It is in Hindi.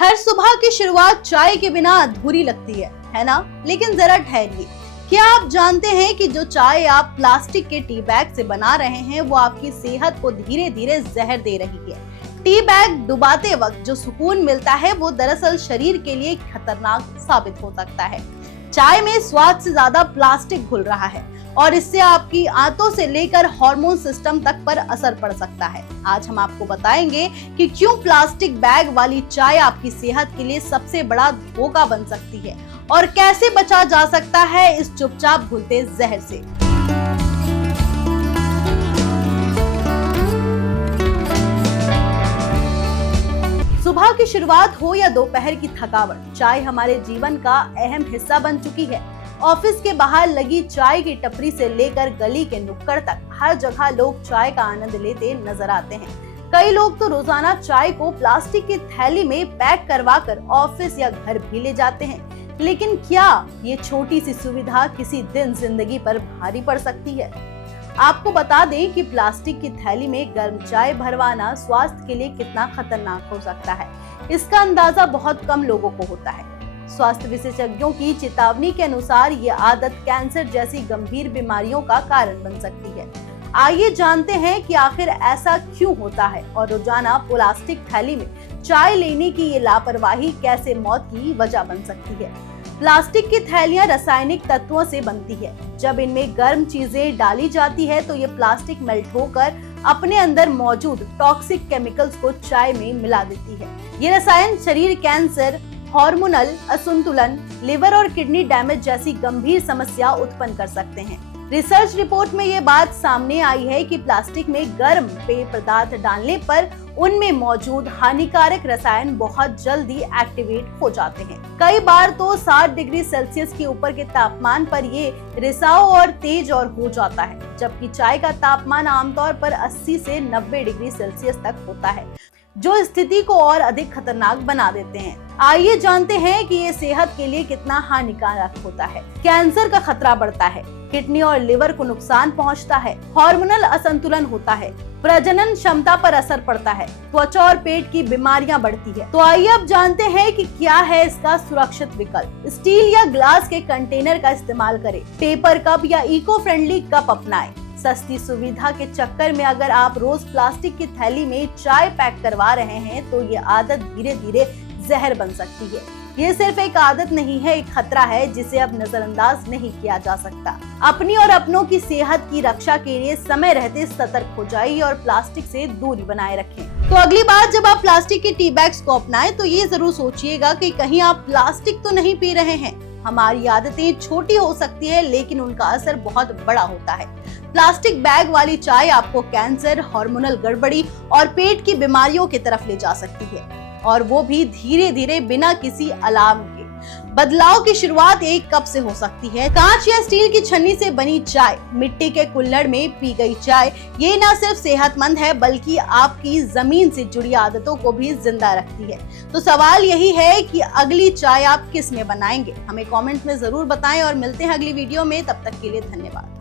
हर सुबह की शुरुआत चाय के बिना अधूरी लगती है ना? लेकिन जरा ठहरिए, क्या आप जानते हैं कि जो चाय आप प्लास्टिक के टी बैग से बना रहे हैं वो आपकी सेहत को धीरे धीरे जहर दे रही है। टी बैग डुबाते वक्त जो सुकून मिलता है वो दरअसल शरीर के लिए खतरनाक साबित हो सकता है। चाय में स्वाद से ज्यादा प्लास्टिक घुल रहा है और इससे आपकी आंतों से लेकर हार्मोन सिस्टम तक पर असर पड़ सकता है। आज हम आपको बताएंगे कि क्यों प्लास्टिक बैग वाली चाय आपकी सेहत के लिए सबसे बड़ा धोखा बन सकती है और कैसे बचा जा सकता है इस चुपचाप घुलते जहर से। सुबह की शुरुआत हो या दोपहर की थकावट, चाय हमारे जीवन का अहम हिस्सा बन चुकी है। ऑफिस के बाहर लगी चाय की टपरी से लेकर गली के नुक्कड़ तक हर जगह लोग चाय का आनंद लेते नजर आते हैं। कई लोग तो रोजाना चाय को प्लास्टिक की थैली में पैक करवा कर ऑफिस या घर भी ले जाते हैं। लेकिन क्या ये छोटी सी सुविधा किसी दिन जिंदगी पर भारी पड़ सकती है? आपको बता दें कि प्लास्टिक की थैली में गर्म चाय भरवाना स्वास्थ्य के लिए कितना खतरनाक हो सकता है, इसका अंदाजा बहुत कम लोगों को होता है। स्वास्थ्य विशेषज्ञों की चेतावनी के अनुसार ये आदत कैंसर जैसी गंभीर बीमारियों का कारण बन सकती है। आइए जानते हैं कि आखिर ऐसा क्यों होता है और रोजाना प्लास्टिक थैली में चाय लेने की ये लापरवाही कैसे मौत की वजह बन सकती है। प्लास्टिक की थैलियां रासायनिक तत्वों से बनती है। जब इनमें गर्म चीजें डाली जाती है तो ये प्लास्टिक मेल्ट होकर अपने अंदर मौजूद टॉक्सिक केमिकल्स को चाय में मिला देती है। ये रसायन शरीर कैंसर, हार्मोनल असंतुलन, लिवर और किडनी डैमेज जैसी गंभीर समस्या उत्पन्न कर सकते हैं। रिसर्च रिपोर्ट में ये बात सामने आई है कि प्लास्टिक में गर्म पेय पदार्थ डालने पर उनमें मौजूद हानिकारक रसायन बहुत जल्दी एक्टिवेट हो जाते हैं। कई बार तो 60 डिग्री सेल्सियस के ऊपर के तापमान पर ये रिसाव और तेज और हो जाता है, जबकि चाय का तापमान आमतौर पर 80 से 90 डिग्री सेल्सियस तक होता है, जो स्थिति को और अधिक खतरनाक बना देते हैं। आइए जानते हैं कि ये सेहत के लिए कितना हानिकारक होता है। कैंसर का खतरा बढ़ता है, किडनी और लिवर को नुकसान पहुंचता है, हार्मोनल असंतुलन होता है, प्रजनन क्षमता पर असर पड़ता है, त्वचा और पेट की बीमारियां बढ़ती है। तो आइए अब जानते हैं कि क्या है इसका सुरक्षित विकल्प। स्टील या ग्लास के कंटेनर का इस्तेमाल करें, पेपर कप या इको फ्रेंडली कप अपनाएं। सस्ती सुविधा के चक्कर में अगर आप रोज प्लास्टिक की थैली में चाय पैक करवा रहे हैं तो ये आदत धीरे धीरे जहर बन सकती है। ये सिर्फ एक आदत नहीं है, एक खतरा है जिसे अब नजरअंदाज नहीं किया जा सकता। अपनी और अपनों की सेहत की रक्षा के लिए समय रहते सतर्क हो जाइए और प्लास्टिक से दूरी बनाए रखें। तो अगली बार जब आप प्लास्टिक के टी बैग्स को अपनाएं तो ये जरूर सोचिएगा कि कहीं आप प्लास्टिक तो नहीं पी रहे हैं। हमारी आदतें छोटी हो सकती है लेकिन उनका असर बहुत बड़ा होता है। प्लास्टिक बैग वाली चाय आपको कैंसर, हार्मोनल गड़बड़ी और पेट की बीमारियों की तरफ ले जा सकती है, और वो भी धीरे धीरे बिना किसी अलार्म के। बदलाव की शुरुआत एक कप से हो सकती है। कांच या स्टील की छन्नी से बनी चाय, मिट्टी के कुल्हड़ में पी गई चाय, ये न सिर्फ सेहतमंद है बल्कि आपकी जमीन से जुड़ी आदतों को भी जिंदा रखती है। तो सवाल यही है कि अगली चाय आप किस में बनाएंगे? हमें कमेंट में जरूर बताएं और मिलते हैं अगली वीडियो में। तब तक के लिए धन्यवाद।